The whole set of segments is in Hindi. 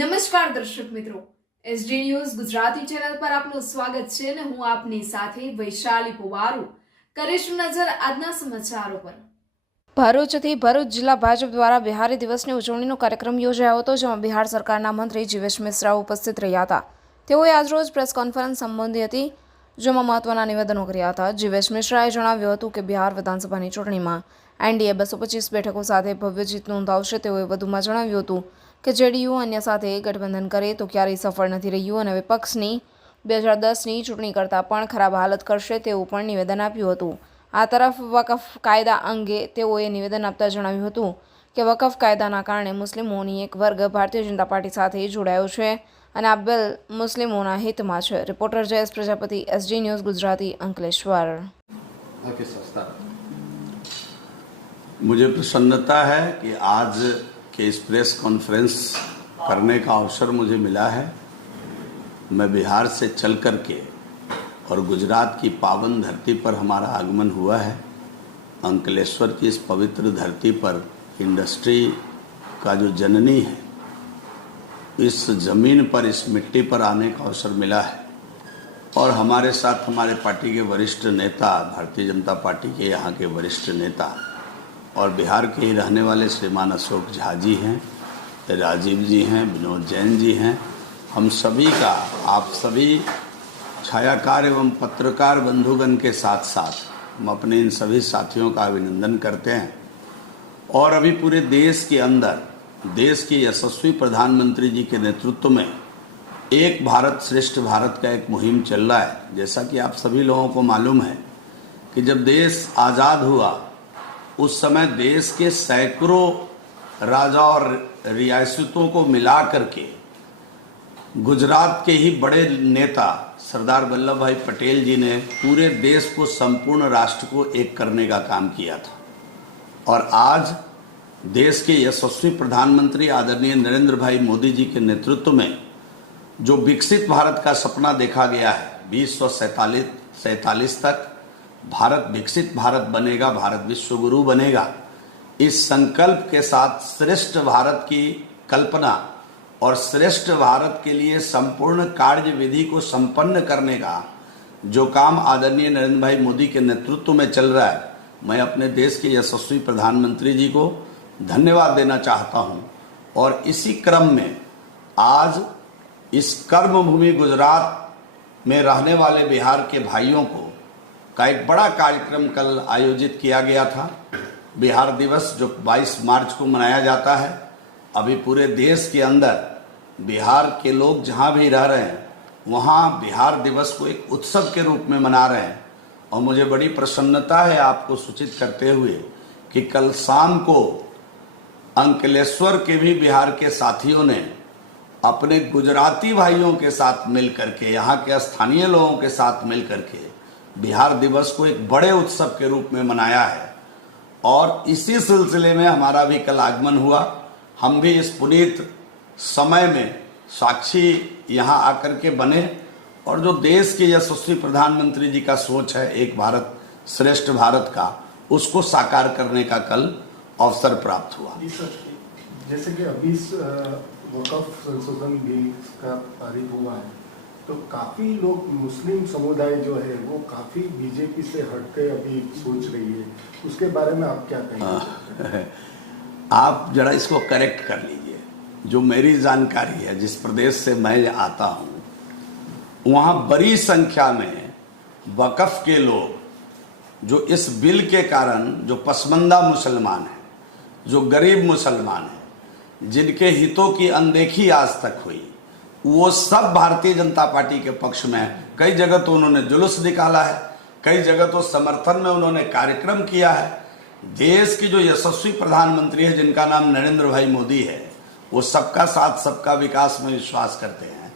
નમસ્કાર દર્શક મિત્રો, એસડી ન્યૂઝ ગુજરાતી ચેનલ પર આપનું સ્વાગત છે અને હું આપની સાથે વૈશાલી પુવારુ કરીશું નજર આજના સમાચારો પર। ભરૂચથી ભરૂચ જિલ્લા ભાજપ દ્વારા બિહારી દિવસની ઉજવણીનો કાર્યક્રમ યોજાયો હતો, જેમાં બિહાર સરકારના મંત્રી જીવેશ મિશ્રા ઉપસ્થિત રહ્યા હતા। તેઓએ આજરોજ પ્રેસ કોન્ફરન્સ સંબોધી હતી, જેમાં મહત્વના નિવેદનો કર્યા હતા। જીવેશ મિશ્રાએ જણાવ્યું હતું કે બિહાર વિધાનસભાની ચૂંટણીમાં એનડીએ 225 બેઠકો સાથે ભવ્ય જીત નોંધાવશે। તેઓએ વધુમાં જણાવ્યું હતું કે જેડીયુ અન્ય સાથે ગઠબંધન કરે તો ક્યારેય સફળ નથી રહ્યું અને વિપક્ષની 2010ની ચૂંટણી કરતાં પણ ખરાબ હાલત કરશે તેવું પણ નિવેદન આપ્યું હતું। આ તરફ વકફ કાયદા અંગે તેઓએ નિવેદન આપતા જણાવ્યું હતું કે વકફ કાયદાના કારણે મુસ્લિમોની એક વર્ગ ભારતીય જનતા પાર્ટી સાથે જોડાયો છે અને આ બિલ મુસ્લિમોના હિતમાં છે। Reporter Jayesh Prajapati, SD news Gujarati, Ankleshwar. मुझे प्रसन्नता है कि आज के इस प्रेस कॉन्फ्रेंस करने का अवसर मुझे मिला है। मैं बिहार से चल कर के और गुजरात की पावन धरती पर हमारा आगमन हुआ है। अंकलेश्वर की इस पवित्र धरती पर इंडस्ट्री का जो जननी है, इस ज़मीन पर, इस मिट्टी पर आने का अवसर मिला है और हमारे साथ हमारे पार्टी के वरिष्ठ नेता, भारतीय जनता पार्टी के यहाँ के वरिष्ठ नेता और बिहार के ही रहने वाले श्रीमान अशोक झा जी हैं, राजीव जी हैं, विनोद जैन जी हैं। हम सभी का, आप सभी छायाकार एवं पत्रकार बंधुगण के साथ साथ हम अपने इन सभी साथियों का अभिनंदन करते हैं। और अभी पूरे देश के अंदर देश के यशस्वी प्रधानमंत्री जी के नेतृत्व में एक भारत श्रेष्ठ भारत का एक मुहिम चल रहा है। जैसा कि आप सभी लोगों को मालूम है कि जब देश आज़ाद हुआ उस समय देश के सैकड़ों राजा और रियासतों को मिला करके गुजरात के ही बड़े नेता सरदार वल्लभ भाई पटेल जी ने पूरे देश को, संपूर्ण राष्ट्र को एक करने का काम किया था। और आज देश के यशस्वी प्रधानमंत्री आदरणीय नरेंद्र भाई मोदी जी के नेतृत्व में जो विकसित भारत का सपना देखा गया है, 2047 तक भारत विकसित भारत बनेगा, भारत विश्व गुरु बनेगा, इस संकल्प के साथ श्रेष्ठ भारत की कल्पना और श्रेष्ठ भारत के लिए संपूर्ण कार्य विधि को संपन्न करने का जो काम आदरणीय नरेंद्र भाई मोदी के नेतृत्व में चल रहा है, मैं अपने देश के यशस्वी प्रधानमंत्री जी को धन्यवाद देना चाहता हूं। और इसी क्रम में आज इस कर्मभूमि गुजरात में रहने वाले बिहार के भाइयों को का एक बड़ा कार्यक्रम कल आयोजित किया गया था। बिहार दिवस जो 22 मार्च को मनाया जाता है, अभी पूरे देश के अंदर बिहार के लोग जहाँ भी रह रहे हैं वहाँ बिहार दिवस को एक उत्सव के रूप में मना रहे हैं। और मुझे बड़ी प्रसन्नता है आपको सूचित करते हुए कि कल शाम को अंकलेश्वर के भी बिहार के साथियों ने अपने गुजराती भाइयों के साथ मिल करके, यहाँ के स्थानीय लोगों के साथ मिल करके बिहार दिवस को एक बड़े उत्सव के रूप में मनाया है। और इसी सिलसिले में हमारा भी कल आगमन हुआ। हम भी इस पुनीत समय में साक्षी यहाँ आकर के बने और जो देश के यशस्वी प्रधानमंत्री जी का सोच है एक भारत श्रेष्ठ भारत का, उसको साकार करने का कल अवसर प्राप्त हुआ। जैसे कि अभी वक़्फ़ संशोधन बिल का पारित हुआ है, तो काफ़ी लोग मुस्लिम समुदाय जो है वो काफ़ी बीजेपी से हटके अभी सोच रही है, उसके बारे में आप क्या कहेंगे? आप जरा इसको करेक्ट कर लीजिए। जो मेरी जानकारी है, जिस प्रदेश से मैं आता हूँ, वहाँ बड़ी संख्या में वक़्फ़ के लोग जो इस बिल के कारण, जो पसमानदा मुसलमान हैं, जो गरीब मुसलमान हैं, जिनके हितों की अनदेखी आज तक हुई, वो सब भारतीय जनता पार्टी के पक्ष में है। कई जगह तो उन्होंने जुलूस निकाला है, कई जगह तो समर्थन में उन्होंने कार्यक्रम किया है। देश की जो यशस्वी प्रधानमंत्री है जिनका नाम नरेंद्र भाई मोदी है, वो सबका साथ सबका विकास में विश्वास करते हैं।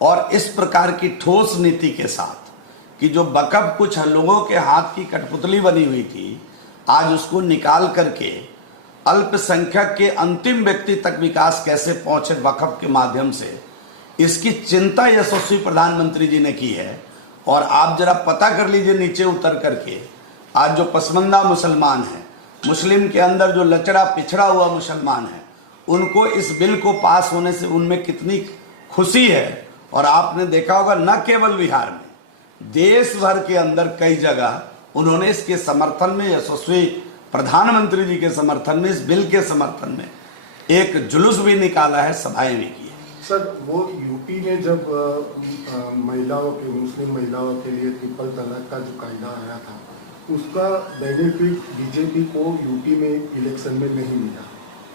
और इस प्रकार की ठोस नीति के साथ कि जो वक़्फ़ कुछ लोगों के हाथ की कठपुतली बनी हुई थी, आज उसको निकाल करके अल्पसंख्यक के अंतिम व्यक्ति तक विकास कैसे पहुंचे वक़्फ़ के माध्यम से, इसकी चिंता यशस्वी प्रधानमंत्री जी ने की है। और आप जरा पता कर लीजिए नीचे उतर करके, आज जो पसमानदा मुसलमान है, मुस्लिम के अंदर जो लचड़ा पिछड़ा हुआ मुसलमान है, उनको इस बिल को पास होने से उनमें कितनी खुशी है। और आपने देखा होगा न केवल बिहार में, देश भर के अंदर कई जगह उन्होंने इसके समर्थन में, यशस्वी प्रधानमंत्री जी के समर्थन में, इस बिल के समर्थन में एक जुलूस भी निकाला है, सभाएं भी की है। सर, वो यूपी में जब महिलाओं के, मुस्लिम महिलाओं के लिए ट्रिपल तलाक का जो कायदा आया था, उसका बेनिफिट बीजेपी को यूपी में इलेक्शन में नहीं मिला,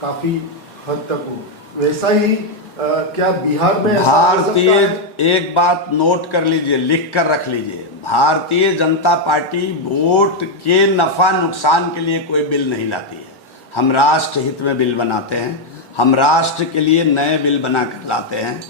काफी हद तक हो। वैसा ही क्या बिहार में ऐसा हो सकता भारतीय, है? एक बात नोट कर लीजिए, लिख कर रख लीजिए, भारतीय जनता पार्टी वोट के नफा नुकसान के लिए कोई बिल नहीं लाती है। हम राष्ट्र हित में बिल बनाते हैं, हम राष्ट्र के लिए नए बिल बनाकर लाते हैं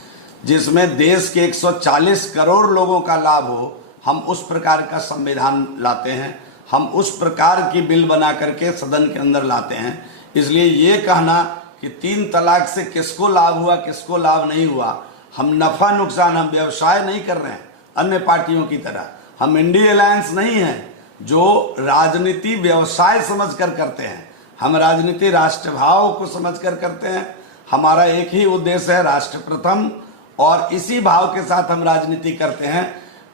जिसमें देश के 140 करोड़ लोगों का लाभ हो। हम उस प्रकार का संविधान लाते हैं, हम उस प्रकार की बिल बना करके सदन के अंदर लाते हैं। इसलिए ये कहना कि 3 तलाक से किसको लाभ हुआ, किसको लाभ नहीं हुआ, हम नफा नुकसान, हम व्यवसाय नहीं कर रहे हैं अन्य पार्टियों की तरह। हम इंडिया अलायंस नहीं है जो राजनीति व्यवसाय समझकर करते हैं। हम राजनीति राष्ट्रभाव को समझकर करते हैं। हमारा एक ही उद्देश्य है, राष्ट्र प्रथम, और इसी भाव के साथ हम राजनीति करते हैं।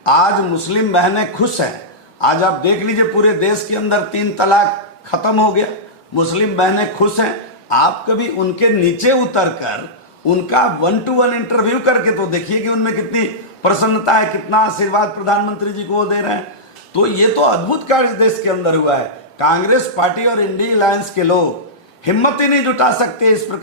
आज मुस्लिम बहनें खुश हैं। आज आप देख लीजिए, पूरे देश के अंदर 3 तलाक खत्म हो गया, मुस्लिम बहनें खुश हैं। आप कभी उनके नीचे उतरकर उनका 1-to-1 इंटरव्यू करके तो देखिए कि उनमें कितनी प्रसन्नता है, कितना आशीर्वाद प्रधानमंत्री जी को दे रहे हैं। तो ये तो अद्भुत कार्य देश के अंदर हुआ है। कांग्रेस पार्टी और इंडिया अलायंस के लोग हिम्मत ही नहीं जुटा सकते इस प्रकार